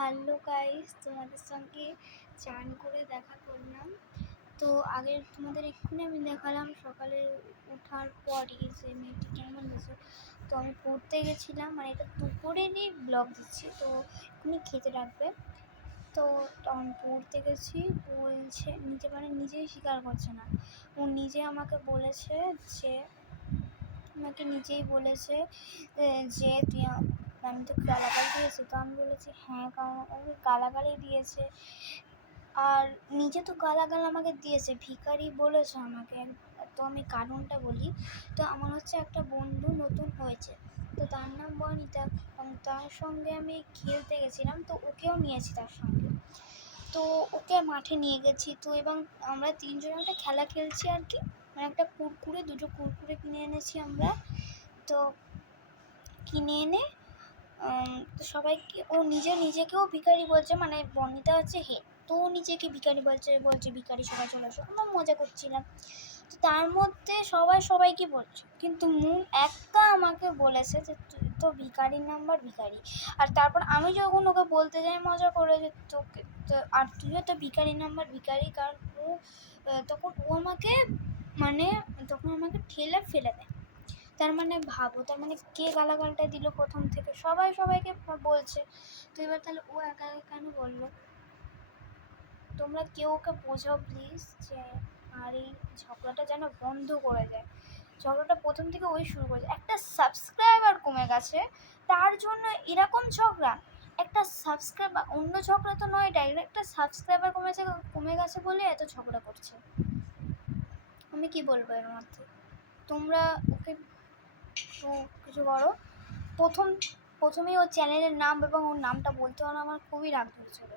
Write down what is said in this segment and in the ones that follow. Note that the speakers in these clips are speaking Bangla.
হ্যালো গাইস, তোমাদের সঙ্গে চান করে দেখা করলাম। তো আগে তোমাদের এক্ষুনি আমি দেখালাম সকালে ওঠার পরই যে মেয়েটি কেমন হয়েছে। তো আমি পড়তে গেছিলাম, মানে এটা দুপুরেরই ব্লগ দিচ্ছি, তো এক্ষুনি খেতে রাখবে। তো তখন পড়তে গেছি, বলছে নিজেই স্বীকার করছে না। ও নিজে আমাকে বলেছে যে নিজেই বলেছে যে তুই আমি তো গালাগাল দিয়েছি। তো আমি বলেছি হ্যাঁ, কারণ ওকে গালাগালই দিয়েছে। আর নিজে তো গালাগাল আমাকে দিয়েছে, ভিখারি বলেছে আমাকে। তো আমি কারণটা বলি। তো আমার হচ্ছে একটা বন্ধু নতুন হয়েছে, তো তার নাম বনিতা। তার সঙ্গে আমি খেলতে গেছিলাম, তো ওকেও নিয়েছি তার সঙ্গে। তো ওকে মাঠে নিয়ে গেছি, তো এবং আমরা তিনজন একটা খেলা খেলছি আর কি, মানে একটা দুটো কুরকুরে কিনে এনেছি আমরা। তো কিনে এনে তো সবাইকে, ও নিজেকেও ভিখারি বলছে, মানে বনিতা হচ্ছে হেড, তো ও নিজেকে ভিখারি বলছে ভিখারি সবাই চলে আসো। আমরা মজা করছিলাম। তো তার মধ্যে সবাইকে বলছে, কিন্তু একটা আমাকে বলেছে যে তুই তো ভিখারির নাম্বার ভিখারি। আর তারপর আমি যখন ওকে বলতে যাই মজা করে যে তোকে তো, আর তুইও তো ভিখারির নাম্বার ভিখারি, কারণ ও তখন ও আমাকে মানে তখন আমাকে ঠেলে ফেলে দেয়। তার মানে ভাবো, তার মানে কে গালাগালটা দিল প্রথম থেকে, সবাইকে বলছে। তো এবার তাহলে ও একা একা কেন বললো? তোমরা কেউ ওকে বোঝাও প্লিজ, যে আর এই ঝগড়াটা যেন বন্ধ করে দেয়। ঝগড়াটা প্রথম থেকে ওই শুরু করেছে, একটা সাবস্ক্রাইবার কমে গেছে তার জন্য এরকম ঝগড়া। একটা সাবস্ক্রাইবার, অন্য ঝগড়া তো নয়, ডাইরেক্ট একটা সাবস্ক্রাইবার কমে গেছে বলে এত ঝগড়া করছে। আমি কি বলবো এর মধ্যে? তোমরা ওকে তো কিছু করো। প্রথমেই ওর চ্যানেলের নাম এবং ওর নামটা বলতে হলো, আমার খুবই রাগ ধরেছিল।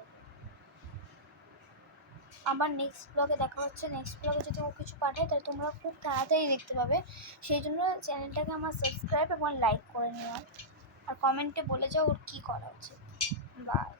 আবার নেক্সট ব্লগে দেখা হচ্ছে। নেক্সট ব্লগে যদি ও কিছু পাঠায় তাহলে তোমরা খুব তাড়াতাড়ি দেখতে পাবে। সেই জন্য চ্যানেলটাকে আমার সাবস্ক্রাইব এবং লাইক করে নিও, আর কমেন্টে বলে যাও ওর কী করা উচিত। বাই।